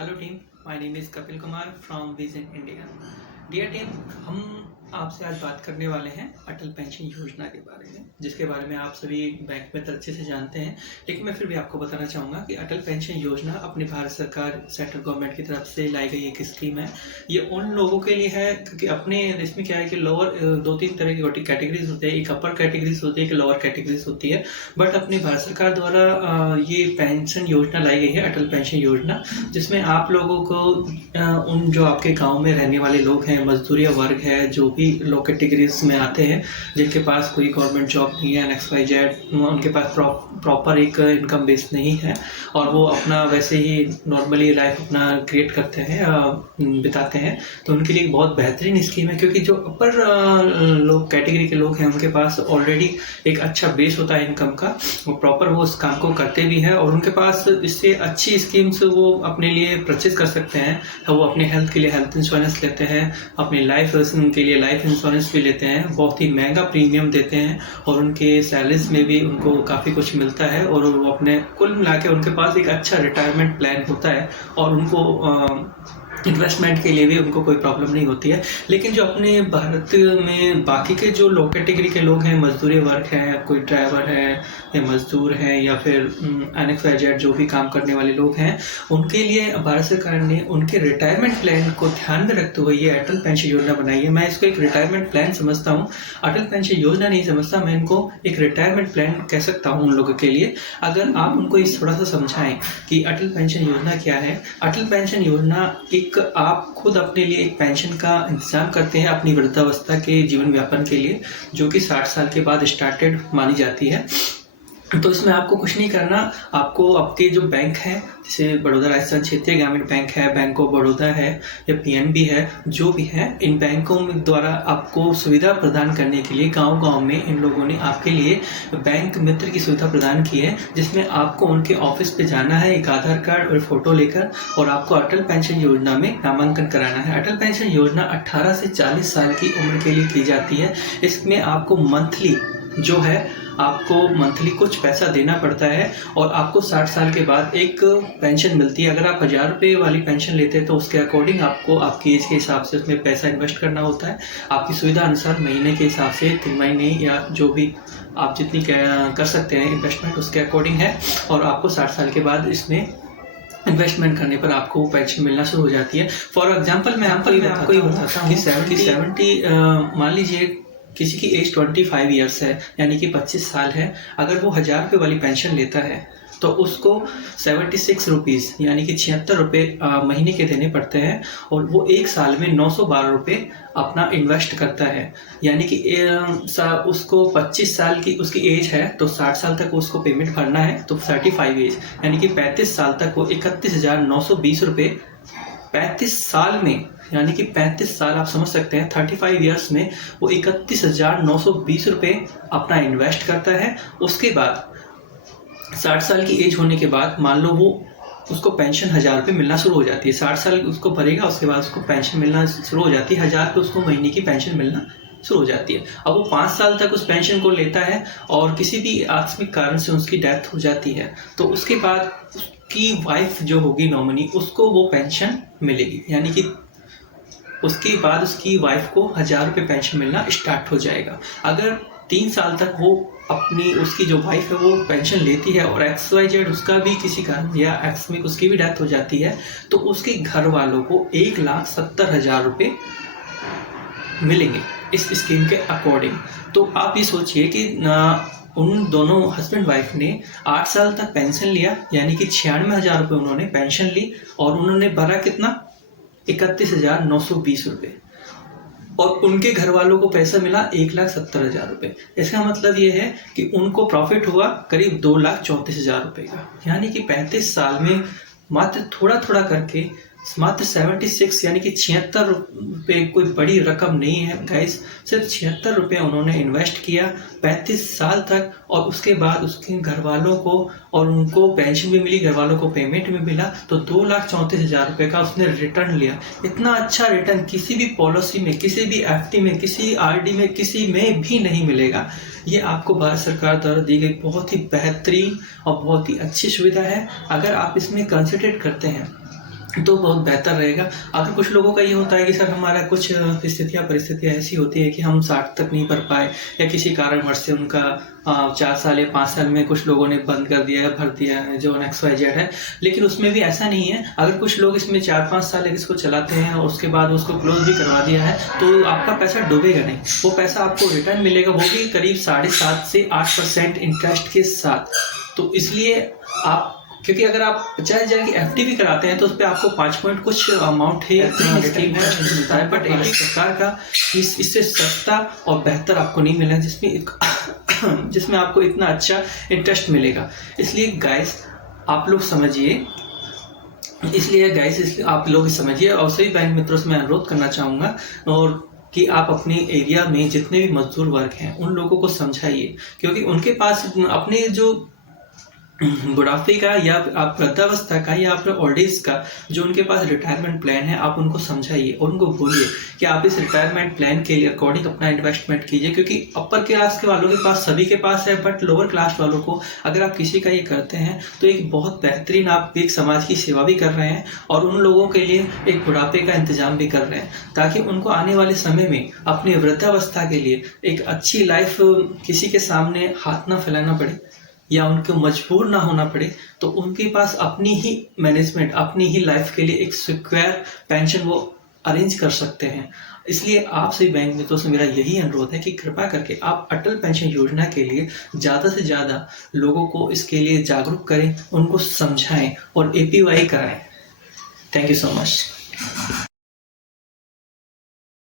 Hello team, my name is Kapil Kumar from vision India. Dear team, हम आपसे आज बात करने वाले हैं अटल पेंशन योजना के बारे में, जिसके बारे में आप सभी बैंक में अच्छे से जानते हैं। लेकिन मैं फिर भी आपको बताना चाहूँगा कि अटल पेंशन योजना अपनी भारत सरकार सेंट्रल गवर्नमेंट की तरफ से लाई गई एक स्कीम है। ये उन लोगों के लिए है क्योंकि अपने देश में क्या है कि लोअर 2-3 तरह की कैटेगरीज होती है। एक अपर कैटेगरीज होती है, एक लोअर कैटेगरीज होती है। बट अपनी भारत सरकार द्वारा ये पेंशन योजना लाई गई है, अटल पेंशन योजना, जिसमें आप लोगों को उन जो आपके गांव में रहने वाले लोग हैं, मजदूरिया वर्ग है, जो भी लो कैटेगरीज में आते हैं, जिनके पास कोई गवर्नमेंट जॉब नहीं है, XYZ, उनके पास प्रॉपर एक इनकम बेस नहीं है और वो अपना वैसे ही नॉर्मली लाइफ अपना क्रिएट करते हैं, बिताते हैं, तो उनके लिए एक बहुत बेहतरीन स्कीम है। क्योंकि जो अपर लोग कैटेगरी के लोग हैं, उनके पास ऑलरेडी एक अच्छा बेस होता है इनकम का, वो प्रॉपर वो उस काम को करते भी हैं और उनके पास इससे अच्छी स्कीम्स वो अपने लिए परचेज कर सकते हैं। वो अपने हेल्थ के लिए हेल्थ इंश्योरेंस लेते हैं, अपने लाइफ के लिए लाइफ इंश्योरेंस भी लेते हैं, बहुत ही महंगा प्रीमियम देते हैं और उनके सैलरीज में भी उनको काफ़ी कुछ मिलता है और वो अपने कुल मिला के उनके पास एक अच्छा रिटायरमेंट प्लान होता है और उनको इन्वेस्टमेंट के लिए भी उनको कोई प्रॉब्लम नहीं होती है। लेकिन जो अपने भारत में बाकी के जो लो कैटेगरी के लोग हैं, मजदूरी वर्ग हैं, कोई ड्राइवर है या मजदूर हैं या फिर XYZ जो भी काम करने वाले लोग हैं, उनके लिए भारत सरकार ने उनके रिटायरमेंट प्लान को ध्यान में रखते हुए ये अटल पेंशन योजना बनाई है। मैं इसको एक रिटायरमेंट प्लान समझता हूँ, अटल पेंशन योजना नहीं समझता, मैं इनको एक रिटायरमेंट प्लान कह सकता हूँ उन लोगों के लिए। अगर आप उनको इस थोड़ा सा समझाएं कि अटल पेंशन योजना क्या है। अटल पेंशन योजना एक आप खुद अपने लिए एक पेंशन का इंतजाम करते हैं अपनी वृद्धावस्था के जीवन यापन के लिए, जो कि 60 साल के बाद स्टार्टेड मानी जाती है। तो इसमें आपको कुछ नहीं करना, आपको आपके जो बैंक है, जैसे बड़ौदा राजस्थान क्षेत्रीय ग्रामीण बैंक है, बैंक ऑफ बड़ौदा है या PNB है, जो भी है, इन बैंकों द्वारा आपको सुविधा प्रदान करने के लिए गांव-गांव में इन लोगों ने आपके लिए बैंक मित्र की सुविधा प्रदान की है, जिसमें आपको उनके ऑफिस पे जाना है एक आधार कार्ड और फोटो लेकर और आपको अटल पेंशन योजना में नामांकन कराना है। अटल पेंशन योजना 18 से 40 साल की उम्र के लिए की जाती है। इसमें आपको मंथली जो है आपको मंथली कुछ पैसा देना पड़ता है और आपको 60 साल के बाद एक पेंशन मिलती है। अगर आप 1000 रुपये वाली पेंशन लेते हैं तो उसके अकॉर्डिंग आपको आपकी एज के हिसाब से उसमें पैसा इन्वेस्ट करना होता है। आपकी सुविधा अनुसार महीने के हिसाब से 3 महीने या जो भी आप जितनी कर सकते हैं इन्वेस्टमेंट, उसके अकॉर्डिंग है और आपको 60 साल के बाद इसमें इन्वेस्टमेंट करने पर आपको पेंशन मिलना शुरू हो जाती है। फॉर एग्जाम्पल मैं आपको ये बताता हूँ कि 70 मान लीजिए किसी की एज 25 ईयर्स है, यानी कि 25 साल है। अगर वो 1000 रुपये वाली पेंशन लेता है तो उसको 76 रुपीज़ यानी कि 76 रुपये महीने के देने पड़ते हैं और वो एक साल में 912 रुपये अपना इन्वेस्ट करता है। यानी कि उसको 25 साल की उसकी एज है तो 60 साल तक उसको पेमेंट भरना है, तो 35 एज यानी कि 35 साल तक वो 31,920 रुपये 35 साल में, यानी कि 35 साल आप समझ सकते हैं, 35 ईयर्स में वो 31,920 रुपये अपना इन्वेस्ट करता है। उसके बाद 60 साल की एज होने के बाद मान लो वो उसको पेंशन 1000 रुपये मिलना शुरू हो जाती है। 60 साल उसको भरेगा, उसके बाद उसको पेंशन मिलना शुरू हो जाती है। 1000 रुपये उसको महीने की पेंशन मिलना शुरू हो जाती है। अब वो 5 साल तक उस पेंशन को लेता है और किसी भी आकस्मिक कारण से उसकी डेथ हो जाती है तो उसके बाद उसकी वाइफ जो होगी नॉमिनी, उसको वो पेंशन मिलेगी। यानी कि उसके बाद उसकी वाइफ को 1000 रुपये पेंशन मिलना स्टार्ट हो जाएगा। अगर 3 साल तक वो अपनी उसकी जो वाइफ है वो पेंशन लेती है और XYZ उसका भी किसी कारण या आकस्मिक उसकी भी डेथ हो जाती है तो उसके घर वालों को 1,70,000 रुपये मिलेंगे इस स्कीम के अकॉर्डिंग। तो आप ये सोचिए कि उन दोनों हस्बैंड वाइफ ने 8 साल तक पेंशन लिया, यानी कि 96,000 रुपये उन्होंने पेंशन ली और उन्होंने भरा कितना, 31,920 रुपये, और उनके घर वालों को पैसा मिला 1,70,000 रुपये। इसका मतलब ये है कि उनको प्रॉफिट हुआ करीब 2,34,000 रुपये का। यानी कि 35 साल में मात्र थोड़ा थोड़ा करके मात्र 76 यानी कि 76 रुपये कोई बड़ी रकम नहीं है गाइस, सिर्फ 76 रुपये उन्होंने इन्वेस्ट किया 35 साल तक और उसके बाद उसके घर वालों को और उनको पेंशन भी मिली, घर वालों को पेमेंट भी मिला, तो 2,34,000 रुपये का उसने रिटर्न लिया। इतना अच्छा रिटर्न किसी भी पॉलिसी में, किसी भी FD में, किसी RD में, किसी में भी नहीं मिलेगा। ये आपको भारत सरकार द्वारा दी गई बहुत ही बेहतरीन और बहुत ही अच्छी सुविधा है। अगर आप इसमें कंसंट्रेट करते हैं तो बहुत बेहतर रहेगा। अगर कुछ लोगों का ये होता है कि सर हमारा कुछ परिस्थितियाँ ऐसी होती है कि हम 60 तक नहीं पढ़ पाए, या किसी कारणवश से उनका 4 साल या 5 साल में कुछ लोगों ने बंद कर दिया है, भर दिया है, जो XYZ है। लेकिन उसमें भी ऐसा नहीं है, अगर कुछ लोग इसमें 4-5 साल इसको चलाते हैं और उसके बाद उसको क्लोज भी करवा दिया है, तो आपका पैसा डूबेगा नहीं, वो पैसा आपको रिटर्न मिलेगा, वो भी करीब 7.5 से 8% इंटरेस्ट के साथ। तो इसलिए आप, क्योंकि अगर आप 50,000 की FD भी कराते हैं तो उस पर आपको 5 पॉइंट कुछ अमाउंट है स्कीम है मिलता है, बट एक प्रकार का इससे सस्ता और बेहतर आपको नहीं मिला जिसमें आपको इतना अच्छा इंटरेस्ट मिलेगा। इसलिए गाइस आप लोग समझिए, आप लोग समझिए, और सभी बैंक मित्रों से मैं अनुरोध करना चाहूँगा और कि आप अपने एरिया में जितने भी मजदूर वर्ग हैं उन लोगों को समझाइए, क्योंकि उनके पास अपने जो बुढ़ापे का या आप वृद्धावस्था का या अपने ओल्ड एज का जो उनके पास रिटायरमेंट प्लान है, आप उनको समझाइए और उनको बोलिए कि आप इस रिटायरमेंट प्लान के लिए अकॉर्डिंग अपना इन्वेस्टमेंट कीजिए। क्योंकि अपर क्लास के वालों के पास, सभी के पास है, बट लोअर क्लास वालों को अगर आप किसी का ये करते हैं तो एक बहुत बेहतरीन आप एक समाज की सेवा भी कर रहे हैं और उन लोगों के लिए एक बुढ़ापे का इंतजाम भी कर रहे हैं, ताकि उनको आने वाले समय में अपनी वृद्धावस्था के लिए एक अच्छी लाइफ किसी के सामने हाथ ना फैलाना पड़े या उनको मजबूर ना होना पड़े, तो उनके पास अपनी ही मैनेजमेंट, अपनी ही लाइफ के लिए एक सिक्योर पेंशन वो अरेंज कर सकते हैं। इसलिए आप सभी बैंक मित्रों से मेरा यही अनुरोध है कि कृपा करके आप अटल पेंशन योजना के लिए ज़्यादा से ज़्यादा लोगों को इसके लिए जागरूक करें, उनको समझाएं और APY कराएं। Thank you so much.